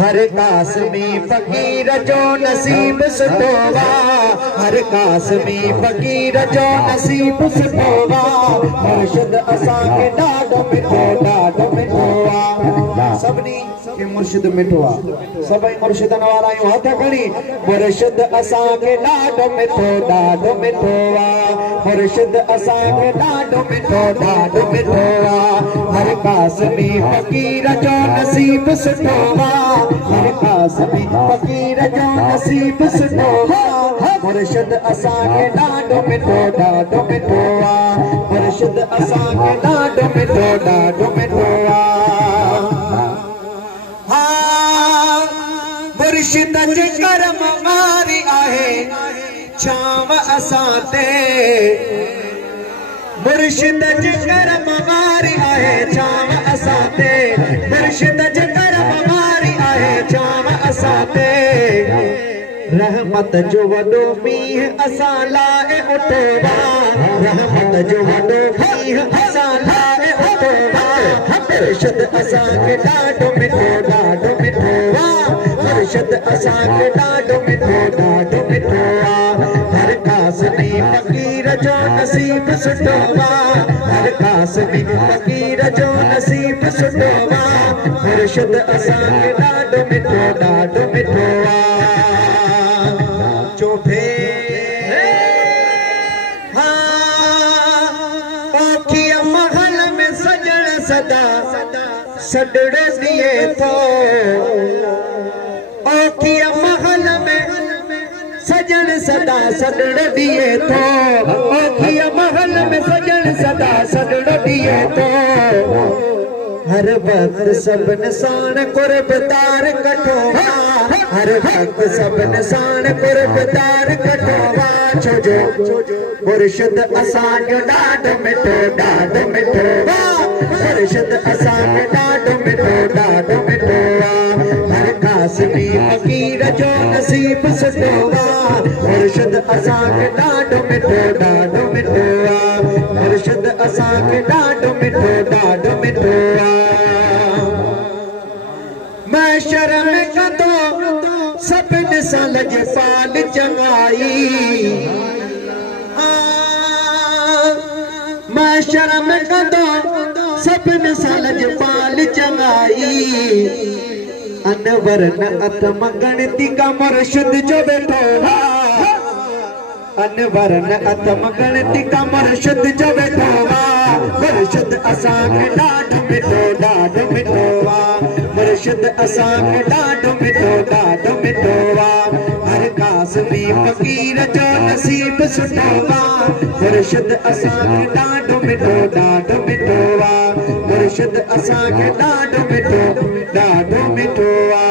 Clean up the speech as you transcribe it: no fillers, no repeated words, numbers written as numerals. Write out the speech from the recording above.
हर कासमी फकीर जो नसीब सुठोवा हर कासमी फकीर जो नसीब सुठोवा मुर्शिद असां के ॾाढो मिठोवा सभिनी के मुर्शिद मिठोवा सभई मुर्शिदन वारा आहियूं हथ खणी मुर्शिद असां के ॾाढो मिठोवा मुर्शिद असां के ॾाढो मिठोवा हर कासमी फकीर जो नसीब सुठोवा हर कासमी फकीर जो नसीब सुठोवा मुर्शिद असां के ॾाढो मिठोवा मुर्शिद असां के ॾाढो मिठोवा मुर्शिद जे करम वारी आहे छाव असां ते मुर्शिद जे करम वारी आहे छाव असां ते मुर्शिद जे करम वारी आहे छाव असां ते रहमत जो वॾो मींहुं असां लाइ उठोवा रहमत जो वॾो मींहुं असां लाइ उठोवा मुर्शिद असां खे ॾाढो मिठोवा मुर्शिद असां खे ॾाढो मिठोवा हर कासमी फकीर जो नसीब सुठोवा हर कासमी फकीर जो नसीब सुठोवा मुर्शिद असां खे ॾाढो मिठोवा चोठे ओखिया महल में सजण सदा सॾड़ दिए थो ओखिया महल में सजण सदा सॾड़ दिए थो ओखिया महल में सजण सदा सॾड़ दिए थो हर वक्त सबन साण कुर्बदार कठोवा हर वक्त सबन साण कुर्बदार कठोवा छोजो मुर्शिद असां जो ॾाढो मिठोवा मुर्शिद असां खे ॾाढो मिठोवा हर कासमी फकीर जो नसीब सुठोवा मुर्शिद असां खे ॾाढो मिठोवा मुर्शिद असां खे ॾाढो मिठोवा महशर में कंदो सभिनी सां लॼपाल चङाई महशर में कंदो सभिनी सां लॼपाल चङाई अनवर न अथ मगणती का मुर्शिद जो वेठो अनवर न अथ मगणती का मुर्शिद जो वेठो मुर्शिद असां खे ॾाढो मिठोवा मुर्शिद असां खे ॾाढो मिठोवा हर कासमी फकीर जो नसीब सुठोवा मुर्शिद असां खे ॾाढो मिठोवा मुर्शिद असां खे ॾाढो मिठोवा